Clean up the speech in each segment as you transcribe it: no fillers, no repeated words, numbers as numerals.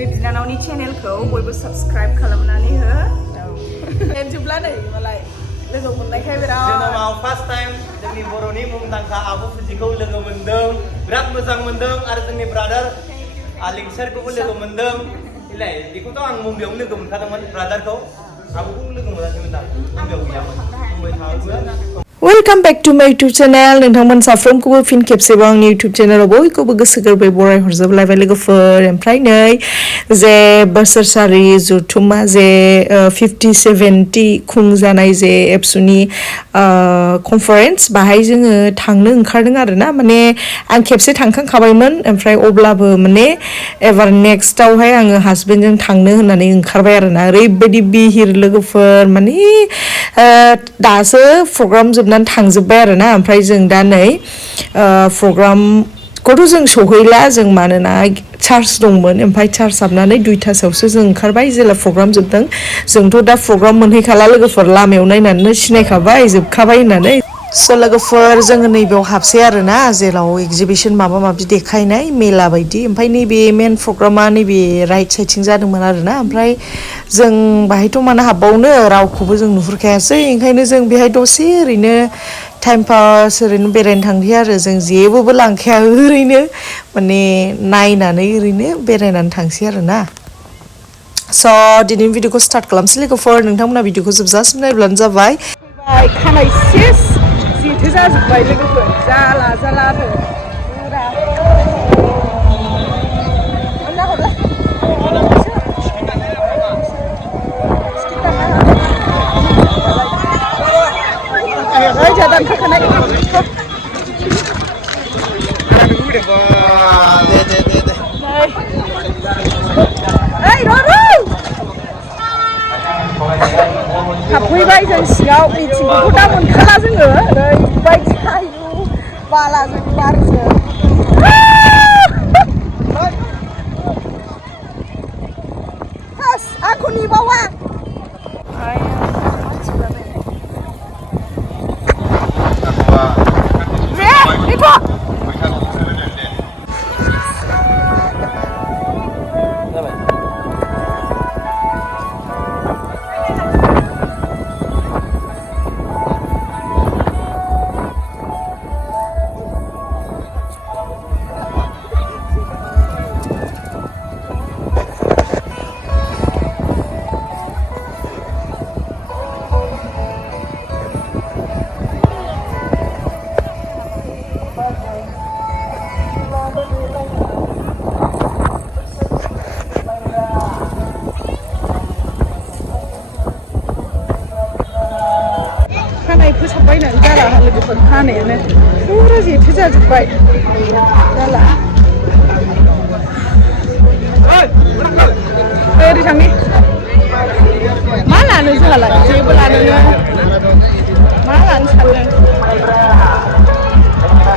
बे बिनानावनि चेनेलखौ बयबो साबस्क्राइब खालामनानै हो जोबला नै मालाय लोगो मोननायखाय बिराद जोनोमाव फार्स्ट टाइम जोंनि बर'नि मुंदांखा आब' फुजिखौ लोगो मोनदों बिराद मोजां मोनदों आरो जोंनि ब्रादार आलिंसारखौबो लोगो मोनदों इलाय बेखौथ' आं मुम्बाइआवनो लोगो मोनखादोंमोन ब्रादारखौ आब'खौ लोगो मोनाखैमोन दा मुम्बाइआव गैयामोन मुम्बाइ थाङाखैमोन वेलकाम बैक टू माय यूट्यूब चैनल नोंथांमोन साफ्रोमखौबो फिन खेबसेबाव आंनि यूट्यूब चैनलाव बयखौबो गोसो गोरबै बराय हरजोबलायबाय लोगोफोर ओमफ्राय नै जे बोसोरसारि जथुम्मा जे 50-70 खुंजानाय जे एबसुनि कनफारेन्स बाहाय जोङो थांनो ओंखारदों आरोना माने आं खेबसे थांखांखाबायमोन ओमफ्राय अब्लाबो माने एबार नेक्स्टआवहाय आङो हासबेन्डजों थांनो होननानै ओंखारबाय आरोना ओरैबायदि बिहिर लोगोफोर माने दासो प्रग्राम जोबनानै थांजोब्बाय आरोना ओमफ्राय जों दा नै प्रग्रामखौथ' जों सहैला जों मानोना चार्ज दंमोन ओमफ्राय चार्ज हाबनानै 2टासोआवसो जों ओंखारबाय जेला प्रग्राम जोबदों जोंथ' दा प्रग्राम मोनहैखाला लोगोफोर लामायाव नायनानैनो सिनायखाबाय जोबखाबाय होननानै स' लोगोफोर जोङो नैबेयाव हाबसै आरोना जेराव एगजिबिसन माबा माबि देखायनाय मेला बायदि ओमफ्राय नैबे मेन प्रग्रामा नैबे राइट साइडथिं जादोंमोन आरोना ओमफ्राय जों बाहायथ' मानो हाबबावनो रावखौबो जों नुहुरखायासै ओंखायनो जों बेहाय दसे ओरैनो टाइम पास ओरैनो बेरायनो थांदों आरो जों जेबोबो लांखाया ओरैनो माने नायनानै ओरैनो बेरायनानै थांसै आरोना स' दिनैनि भिडिअखौ स्टार्ट खालामसै लोगोफोर नोंथांमोना भिडिअखौ जोबजासिम नायब्लानो जाबाय खानाय सेस जेथो जाजोब्बाय लोगोफोर जाला जाला आरो हाबफैबाय जों सिङाव मिथिंखौथ' दा मोनखाला जोङो ओरैबायदि आयु बालाजों बारजों आंखौ नेबावा फोसाबबायनानै जाला लोगोफोर खानायानो फुरा जेथो जाजोब्बाय जाला ओरै थांनि मा लानो जोंहालाय जेबो लानोनो मा लानो सानदों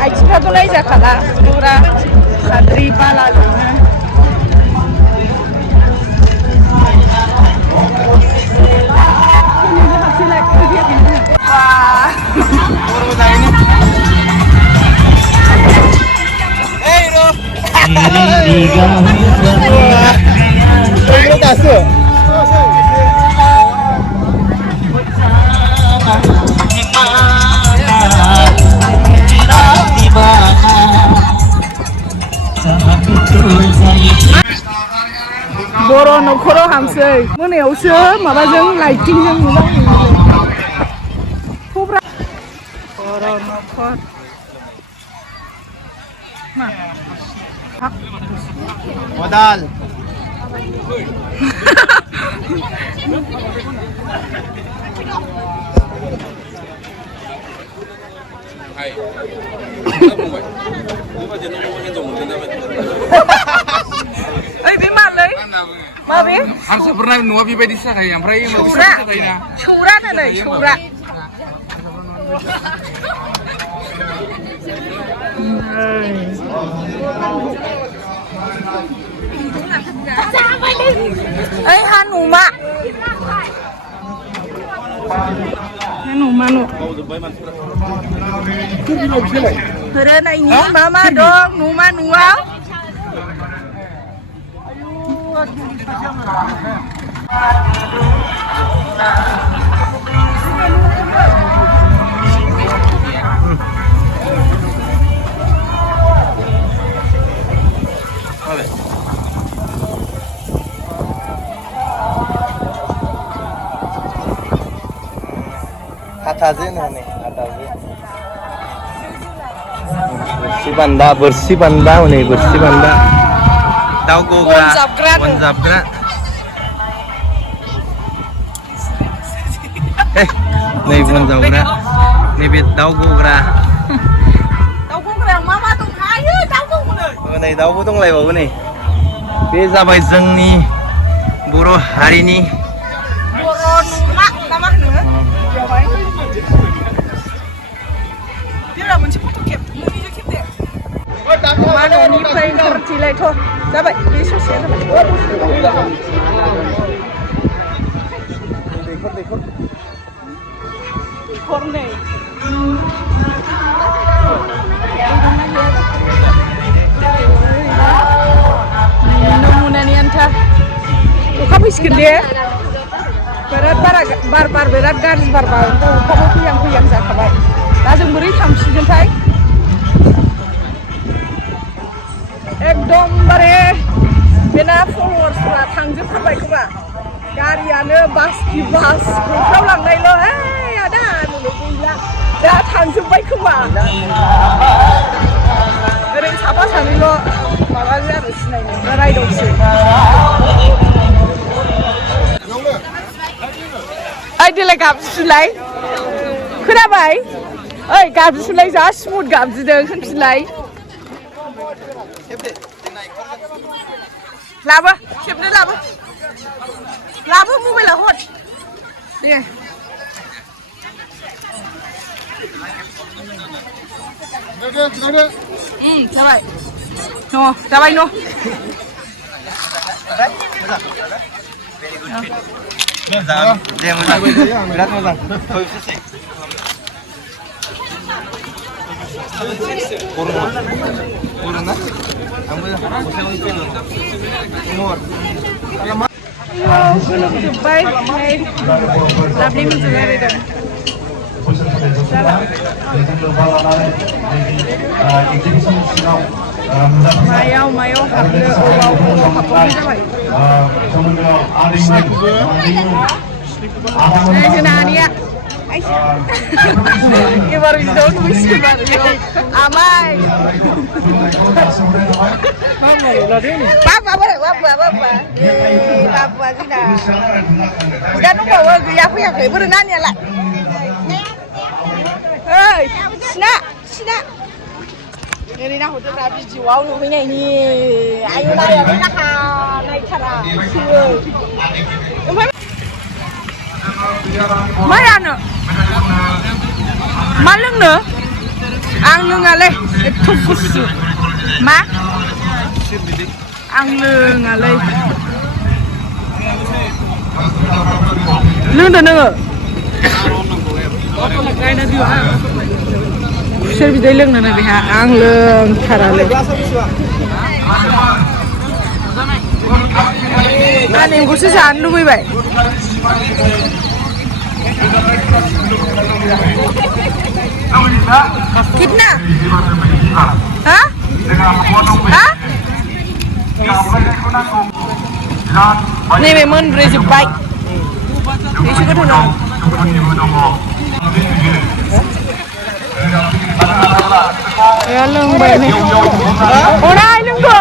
आथिंफ्राबो नायजाखाला फुरा हाद्रि बालाजोंनो बर' न'खराव हाबसै मोनायावसो माबाजों लाइटिंजों नुलां बर' न'खर modal ओइ बे मालै माबे हारसाफोरना न'आ बेबायदि जाखायो ओमफ्राय सौरा नै सौरा ओइ हानुमा हानुमा होनायनि मा मा दं नुमा न'आव Atasnya nih, atasnya. Bersih banda nih, bersih banda. Tahu gogra, Wonzapgra. Nih Wonzapgra. Nih bet tahu gogra. Tahu gogra yang mama tuh ayo tahu gogra. Nih tahu dong lah bawa nih. Be जाबाय जोंनि बर' हारिनि Boron mak namanya. Dia udah mencipta cap, ini dia cap deh. Mana ini printer cilai tuh, dapat ini sosial dapat. Korne. Namunani anta, kau miskin dia. Berat bar berat garis bar untuk kamu kuyang zakabai. Langsung beri tamsihin tay. Ekdom bare bena followers lah tangjub kabai kuma. Gariano bas kau langai lo. Ada nulu gila. Dah tangjub baik kuma. Orang siapa sani lo. Malah dia harus naik. Berai dosi. Delah gabsulai, kenapa? Gabsulai jah smooth gabsul deh, kenapa? Laba, siapa laba? Laba mobile lah hot. Ya. Cabai. No, cabai no. Mozang, dia mozang, berat mozang. Kau selesai. Kurang nak? Ambil, usah itu. Umur. Belum sampai. Tapi menjual itu. Mayo, harga apa sampai? Jenania. Ini baru dong misi baru. Amai. Papa sih dah. Udah nunggu aku ya kayak berenang ya lah. Hei, sina. Ini nak hotel rapi jiwa ulu ini. Ayo lah ya, nak naik cara. Mana no? Malang no? Ang ngale, itu kusu. Ma? Ang ngale. Lưng dah nengok. Saya bisa leng nana biha ang leng cara leng. Ani gusi sandu bui bai. Kitna? Hah? Hah? Ni memang berisi baik. Ini juga tu nak. Ya leng baik ni. Orang leng ko.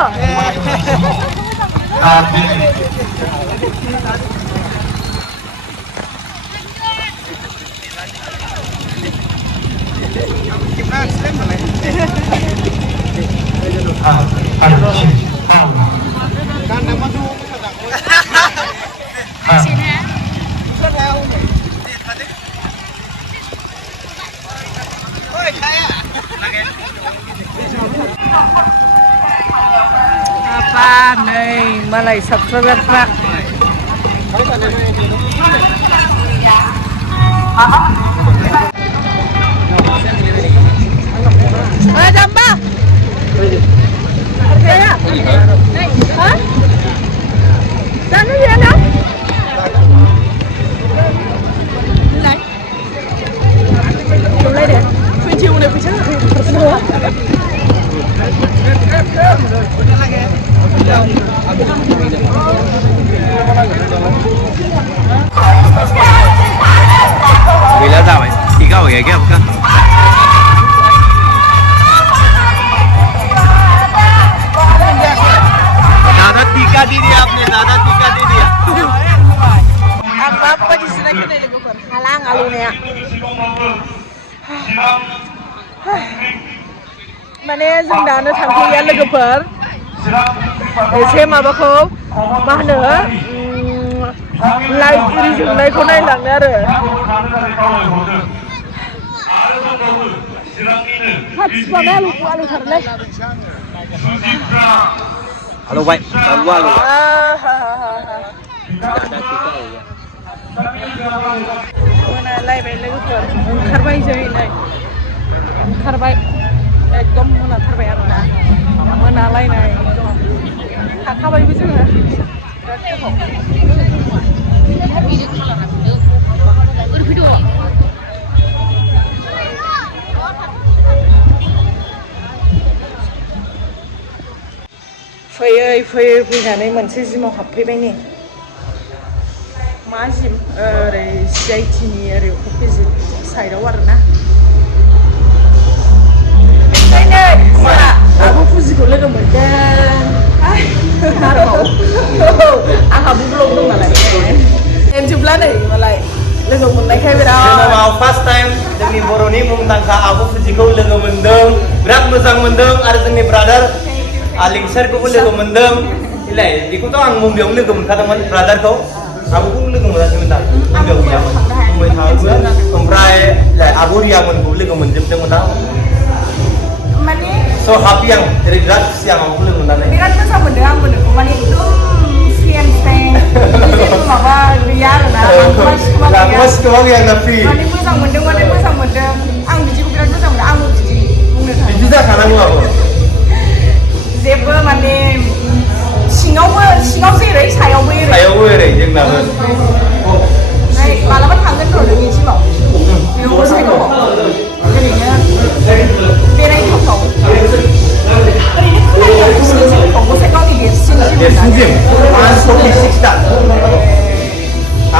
Apa nih malai subscriber pak. Jambah. Harganya? Hah? Gila tau ya, ikaw ya, ikaw ka. ज़्यादा टीका दे दिया आपने, ज़्यादा टीका दे दिया. Ang bapa di sini kita lagi ber. Halang alunnya. Mana जों दानो थांफैया लोगोफोर एसे माबाखौ मा होनो लाइट इरि जोंनायखौ नायलांनो आरो हाबसिबानो आलु थारलै Halo baik, lalu lalu. मोनालायबाय लोगोफोर ओंखारबाय जै नै ओंखारबाय एकदम मोनाथारबाय आरो ना मोनालायनाय एकदम थाखाबायबो जोङो बिराद फैयै फैनानै मोनसे जिमाव हाबफैबाय नै मा जिम ओरै सिआइटिनि ओरै अपोजिट साइडआव आरो ना ओमफ्राय नै जोंहा आब' फुजिखौ लोगो मोनदों आंहाबो ब्लग दं नालाय जोबला नै मालाय लोगो मोननायखाय बिराद जोनोमाव फार्स्ट टाइम जोंनि बर'नि मुंदांखा आब' फुजिखौ लोगो मोनदों बिराद मोजां मोनदों आरो जोंनि ब्रादार आलिंसारखौबो लोगो मोनदों इलाय बेखौथ' आं मुम्बाइआवनो लोगो मोनखादोंमोन ब्रादारखौ आब'खौ लोगो मोनाखैमोन दा मुम्बाइआव गैयामोन मुम्बाइ थाङोमोन ओमफ्राय आब' रियामोनखौ लोगो मोनजोबदोंमोन आं माने स' हापि आं जेरै बिराद खुसि आं आब'खौ लोगो मोननानै बिराद मोजां मोनदों आंबो नोंखौ माने एकदम जेबो माबा गैया आरोना लांबा सिखोमा गैया आंना फ्रि माने मोजां मोनदों आं बिदिखौ बिराद मोजां मोनो आंबो बिदि बुंनो थाङो बिदि जाखानांगौ आब' जेबो माने सिङाव जेरै सायावबो एरै जोंनाबो मालाबा थांगोन र' नोंनि जिमाव बेयाव गसाइगावआव ओरैनो बेरायथावथाव ओरैनो खोनायो बिसिनि जिमखौ गसाइगावनि देरसिन जिम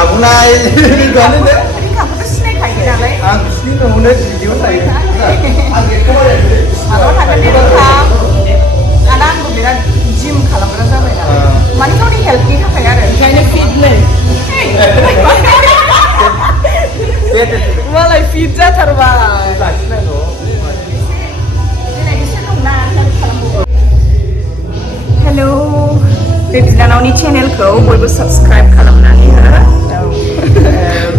आब'नाय रिंखाखौथ' सिनायखायो नालाय आं बिसिनि न'आवनो बिदियाव थायो मालाबा थांगोन दे रिंखा दाना आंबो बिराद जिम खालामग्रा जाबाय ना माने गावनि हेल्थनि थाखाय आरो ओंखायनो फिट नै मालाय फिट जाथारबाय लाखिनांगौ हेलौ बे बिनानावनि चेनेलखौ बयबो साबस्क्राइब खालामनानै हो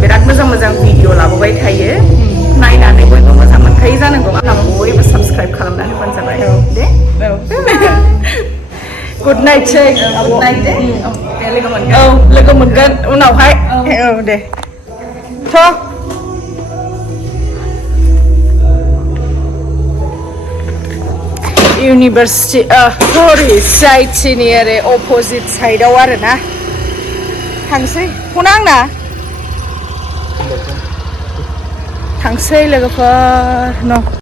बिराद मोजां भिडिअ लाबोबाय थायो नायनानै बयबो मोजां मोनखायो जानांगौ आंनाबो बयबो साबस्क्राइब खालामनानै होबानो जाबाय दे गुड नाइटसै गुड नाइट दे लोगो मोनगोन उनावहाय औ दे थ' इउनिभार्सिटि सिआइटिनि ओरै अपोजिट साइडआव आरो ना थांसै फना आंना थांसै लोगोफोर न'